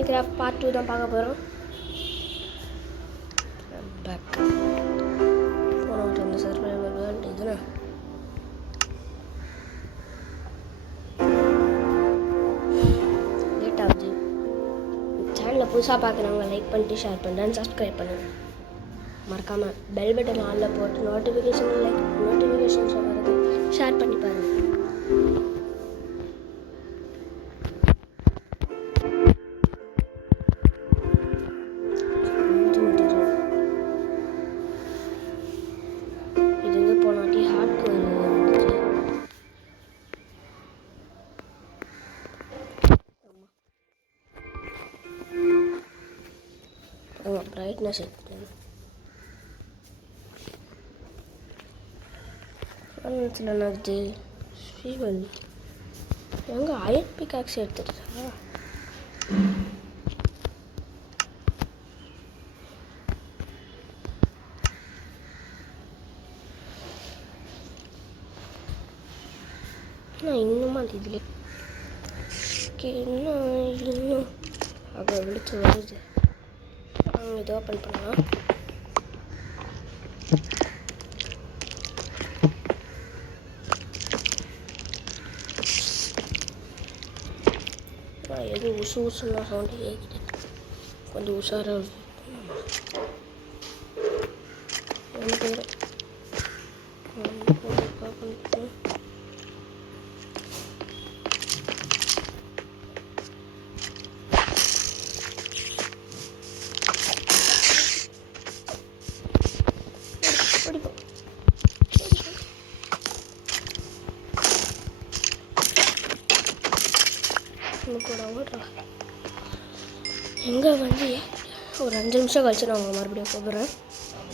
Minecraft part 2 தான் பார்க்க போகிறோம். பேக் போனோம் இந்த சர்வைவல் வேர்ல்டு இதுனா லேட் ஆகுது. சேனலில் புதுசாக பார்க்குறவங்க லைக் பண்ணிட்டு ஷேர் பண்ணுறேன், சப்ஸ்கிரைப் பண்ணுங்கள். மறக்காமல் பெல் பட்டன் ஆனில் போட்டு நோட்டிஃபிகேஷன்ஸ் வரது ஷேர் பண்ணி பாருங்கள். பிரைட்னஸ் எடுத்து ஸ்ரீவல் எங்கே அயன் பிகாக்ஸ் எடுத்துட்டா. நான் இன்னுமா அந்த இதில் இன்னும் அங்கே விழிச்சு வருது. இதை ஓப்பன் பண்ணலாம். எதுவும் உசுலாம் சவுண்டு கேட்குது, கொஞ்சம் உஷாராக எங்கே வந்து ஒரு 5 நிமிஷம் கழிச்சு நான் மறுபடியும் போகிறேன்.